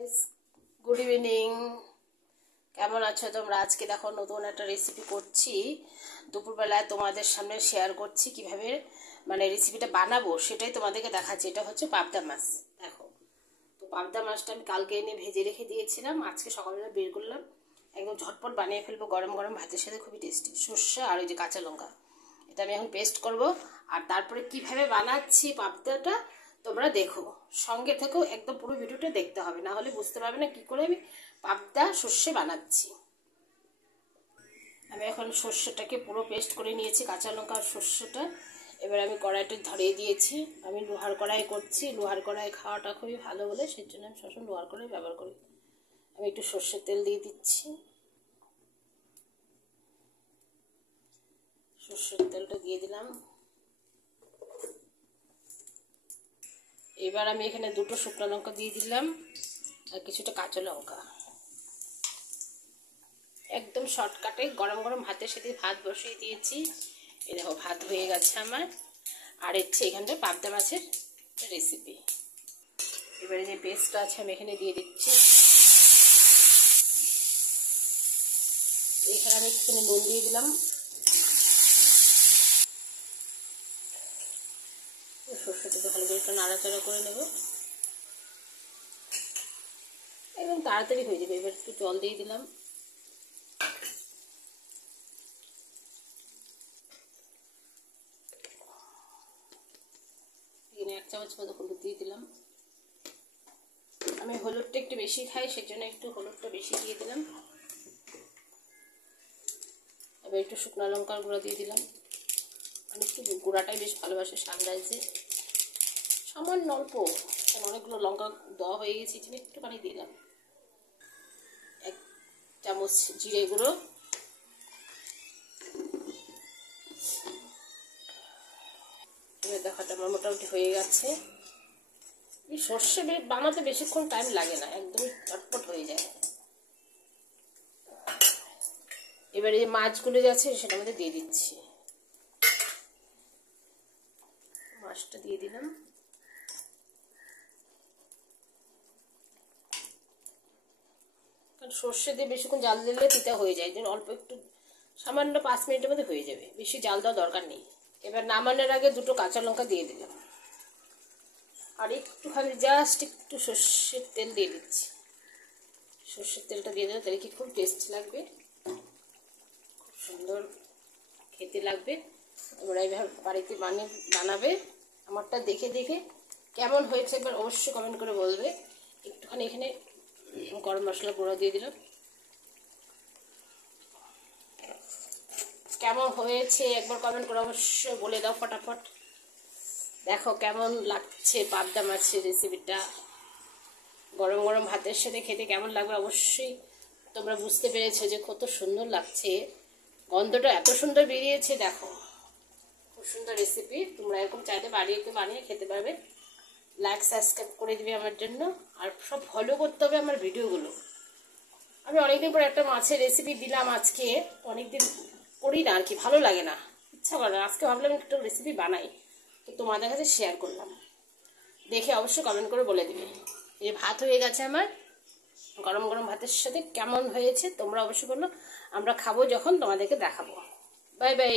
Guys, good evening. কেমন আছো তোমরা? আজকে দেখো নতুন একটা রেসিপি করছি। দুপুরবেলায় তোমাদের সামনে শেয়ার করছি কিভাবে রেসিপিটা বানাবো, সেটাই তোমাদেরকে দেখাচ্ছি। এটা হচ্ছে পাবদা মাছ। দেখো, তো পাবদা মাছটা আমি কালকে এনে ভেজে রেখে দিয়েছিলাম, আজকে সকালবেলা বের করলাম। একদম ঝটপট বানিয়ে ফেলবো, গরম গরম ভাতের সাথে খুবই টেস্টি। সর্ষে আর ওই যে কাঁচা লঙ্কা, এটা আমি এখন পেস্ট করব। আর তারপরে কিভাবে বানাচ্ছি পাবদাটা তোমরা দেখো, সঙ্গে থেকেও একদম পুরো ভিডিওটা দেখতে হবে, না হলে বুঝতে পারবে না কি করে আমি পাবদা সর্ষে বানাচ্ছি। আমি এখন সর্ষেটাকে পুরো পেস্ট করে নিয়েছি, কাঁচা লঙ্কা আর সর্ষেটা। এবার আমি কড়াইটা ধরিয়ে দিয়েছি। আমি লোহার কড়াই করছি, লোহার কড়াই খাওয়াটা খুবই ভালো বলে সেই জন্য আমি সবসময় লোহার কড়াই ব্যবহার করি। আমি একটু সর্ষের তেল দিয়ে দিচ্ছি। সর্ষের তেলটা দিয়ে দিলাম। এবার আমি এখানে দুটো শুকনো লঙ্কা দিয়ে দিলাম আর কিছুটা কাঁচা লঙ্কা। একদম শর্টকাটে গরম গরম ভাতের সাথে ভাত বসিয়ে দিয়েছি। এই দেখো ভাত হয়ে গেছে আমার। আর হচ্ছে এখানটা পাবদা মাছের রেসিপি। এবারে যে পেস্টটা আছে আমি এখানে দিয়ে দিচ্ছি। এখানে আমি একটুখানি নুন দিয়ে দিলাম। সর্ষেটাকে ভালো করে একটু নাড়াচাড়া করে নেব, একদম তাড়াতাড়ি হয়ে যাবে। এবার একটু জল দিয়ে দিলাম। এখানে 1 চামচ মতো হলুদ দিয়ে দিলাম। আমি হলুদটা একটু বেশি খাই, সেজন্য একটু হলুদটা বেশি দিয়ে দিলাম। এবার একটু শুকনো লঙ্কার গুঁড়ো দিয়ে দিলাম। আমি একটু গুঁড়াটাই বেশ ভালোবাসি সানরাইজে। সামান্য অল্প, অনেকগুলো লঙ্কা দেওয়া হয়ে গেছে, এখানে একটুখানি দিলাম। 1 চামচ জিরে গুঁড়ো। এবার দেখাটা আমার মোটামুটি হয়ে গেছে। এই সর্ষে বানাতে বেশিক্ষণ টাইম লাগে না, একদমই চটপট হয়ে যায়। এবারে যে মাছগুলো যাচ্ছে সেটার মধ্যে দিয়ে দিচ্ছি। মাছটা দিয়ে দিলাম। কারণ সর্ষে দিয়ে বেশিক্ষণ জাল দিলে তিতা হয়ে যায়, যেন অল্প একটু সামান্য 5 মিনিটের মধ্যে হয়ে যাবে, বেশি জাল দেওয়ার দরকার নেই। এবার নামানোর আগে দুটো কাঁচা লঙ্কা দিয়ে দিলাম আর একটুখানি জাস্ট একটু সর্ষের তেল দিয়ে দিচ্ছি। সর্ষের তেলটা দিয়ে দিলে তাহলে কি খুব টেস্টি লাগবে, খুব সুন্দর খেতে লাগবে। তোমরা এইভাবে বাড়িতে বানাবে। আমারটা দেখে দেখে কেমন হয়েছে এবার অবশ্যই কমেন্ট করে বলবে। একটুখানি এখানে গরম মশলা গুঁড়ো দিয়ে দিলাম। কেমন হয়েছে একবার কমেন্ট করে অবশ্যই বলে দাও ফটাফট। দেখো কেমন লাগছে পাবদা মাছের রেসিপিটা। গরম গরম ভাতের সাথে খেতে কেমন লাগবে অবশ্যই তোমরা বুঝতে পেরেছো যে কত সুন্দর লাগছে। গন্ধটা এত সুন্দর বেরিয়েছে, দেখো খুব সুন্দর রেসিপি। তোমরা এরকম চাইতে বানিয়ে খেতে পারবে। লাইক সাবস্ক্রাইব করে দিবে আমার জন্য, আর সব ফলো করতে হবে আমার ভিডিওগুলো। আমি অনেকদিন পর একটা মাছের রেসিপি দিলাম, আজকে অনেকদিন করি না আর কি, ভালো লাগে না, ইচ্ছা করে না। আজকে ভাবলাম একটু রেসিপি বানাই, তো তোমাদের কাছে শেয়ার করলাম। দেখে অবশ্যই কমেন্ট করে বলে দিবে। এই ভাত হয়ে গেছে আমার, গরম গরম ভাতের সাথে কেমন হয়েছে তোমরা অবশ্যই বলো। আমরা খাবো যখন তোমাদেরকে দেখাবো। Bye bye.